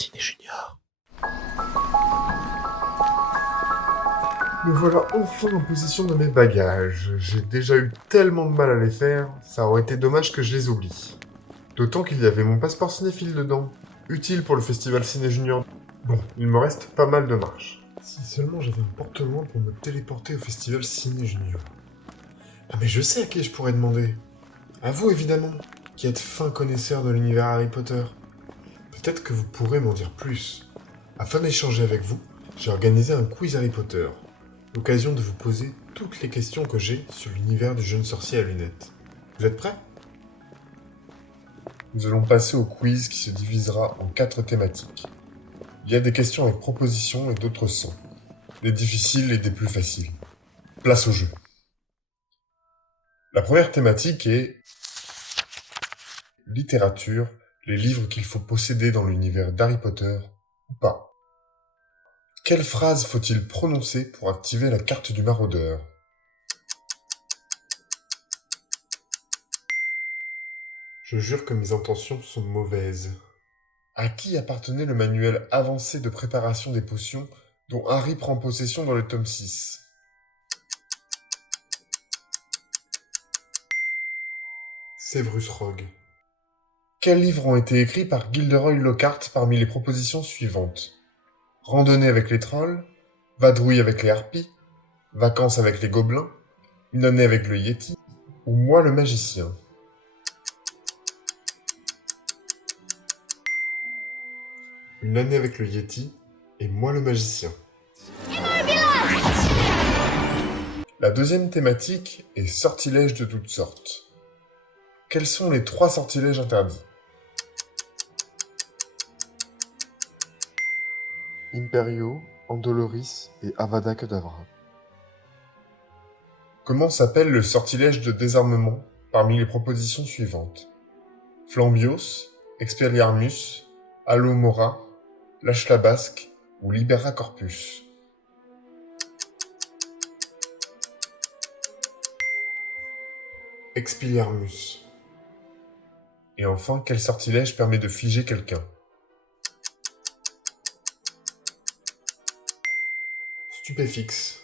Ciné Junior. Me voilà enfin en possession de mes bagages. J'ai déjà eu tellement de mal à les faire, ça aurait été dommage que je les oublie. D'autant qu'il y avait mon passeport cinéphile dedans, utile pour le festival Ciné Junior. Bon, il me reste pas mal de marche. Si seulement j'avais un porte-loin pour me téléporter au festival Ciné Junior. Ah mais je sais à qui je pourrais demander. À vous évidemment, qui êtes fin connaisseur de l'univers Harry Potter. Peut-être que vous pourrez m'en dire plus. Afin d'échanger avec vous, j'ai organisé un quiz Harry Potter. L'occasion de vous poser toutes les questions que j'ai sur l'univers du jeune sorcier à lunettes. Vous êtes prêts ? Nous allons passer au quiz qui se divisera en 4 thématiques. Il y a des questions avec propositions et d'autres sans. Des difficiles et des plus faciles. Place au jeu. La première thématique est littérature, les livres qu'il faut posséder dans l'univers d'Harry Potter ou pas. Quelle phrase faut-il prononcer pour activer la carte du maraudeur ? Je jure que mes intentions sont mauvaises. À qui appartenait le manuel avancé de préparation des potions dont Harry prend possession dans le tome 6 ? Severus Rogue. Quels livres ont été écrits par Gilderoy Lockhart parmi les propositions suivantes ? Randonnée avec les trolls, Vadrouille avec les harpies, Vacances avec les gobelins, Une année avec le Yeti, ou Moi le magicien. Une année avec le Yeti et Moi le magicien. La deuxième thématique est sortilèges de toutes sortes. Quels sont les 3 sortilèges interdits ? Imperio, Andoloris et Avada Kedavra. Comment s'appelle le sortilège de désarmement parmi les propositions suivantes ? Flambios, Expelliarmus, Alomora, Lâche la Basque ou Libera Corpus. Expelliarmus. Et enfin, quel sortilège permet de figer quelqu'un ? Stupéfixe.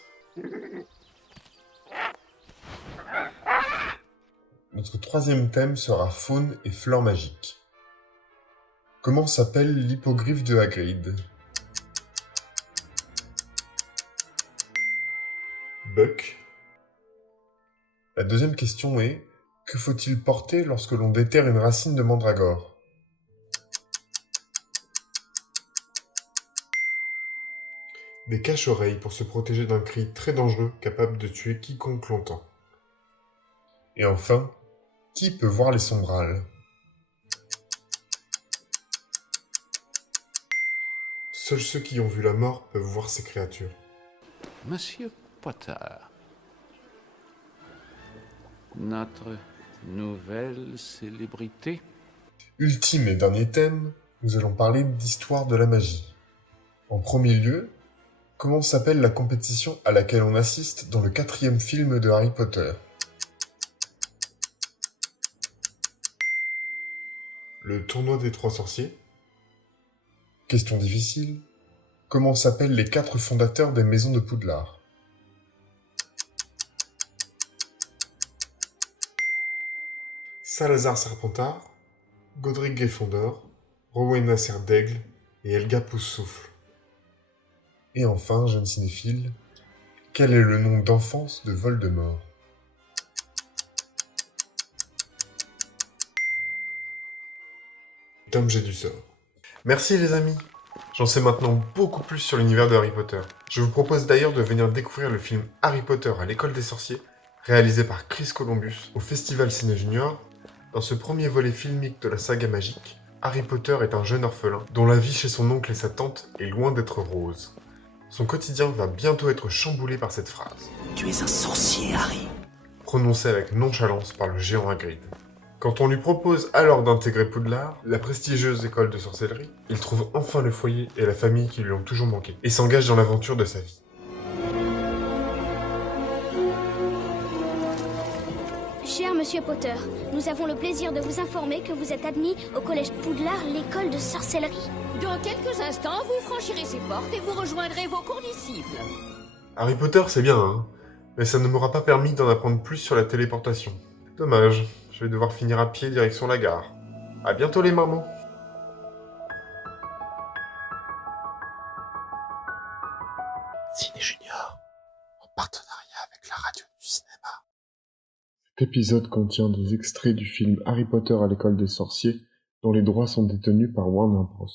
Notre troisième thème sera faune et flore magique. Comment s'appelle l'hippogriffe de Hagrid ? Buck. La deuxième question est, que faut-il porter lorsque l'on déterre une racine de mandragore ? Des cache-oreilles pour se protéger d'un cri très dangereux capable de tuer quiconque l'entend. Et enfin, qui peut voir les sombrales ? Seuls ceux qui ont vu la mort peuvent voir ces créatures. Monsieur Potter. Notre nouvelle célébrité. Ultime et dernier thème, nous allons parler d'histoire de la magie. En premier lieu, comment s'appelle la compétition à laquelle on assiste dans le 4e film de Harry Potter ? Le tournoi des 3 sorciers ? Question difficile. Comment s'appellent les 4 fondateurs des maisons de Poudlard ? Salazar Serpentard, Godric Gryffondor, Rowena Serdaigle et Helga Pouce-Souffle. Et enfin, jeune cinéphile, quel est le nom d'enfance de Voldemort ? Tom G. du sort. Merci les amis. J'en sais maintenant beaucoup plus sur l'univers de Harry Potter. Je vous propose d'ailleurs de venir découvrir le film Harry Potter à l'école des sorciers, réalisé par Chris Columbus au Festival Ciné Junior. Dans ce premier volet filmique de la saga magique, Harry Potter est un jeune orphelin dont la vie chez son oncle et sa tante est loin d'être rose. Son quotidien va bientôt être chamboulé par cette phrase. Tu es un sorcier, Harry. Prononcée avec nonchalance par le géant Hagrid. Quand on lui propose alors d'intégrer Poudlard, la prestigieuse école de sorcellerie, il trouve enfin le foyer et la famille qui lui ont toujours manqué, et s'engage dans l'aventure de sa vie. Cher Monsieur Potter. Nous avons le plaisir de vous informer que vous êtes admis au collège Poudlard, l'école de sorcellerie. Dans quelques instants, vous franchirez ces portes et vous rejoindrez vos condisciples. Harry Potter, c'est bien, hein, mais ça ne m'aura pas permis d'en apprendre plus sur la téléportation. Dommage, je vais devoir finir à pied direction la gare. À bientôt les mamans. Ciné Junior, en partenariat avec la radio du cinéma. Cet épisode contient des extraits du film Harry Potter à l'école des sorciers, dont les droits sont détenus par Warner Bros.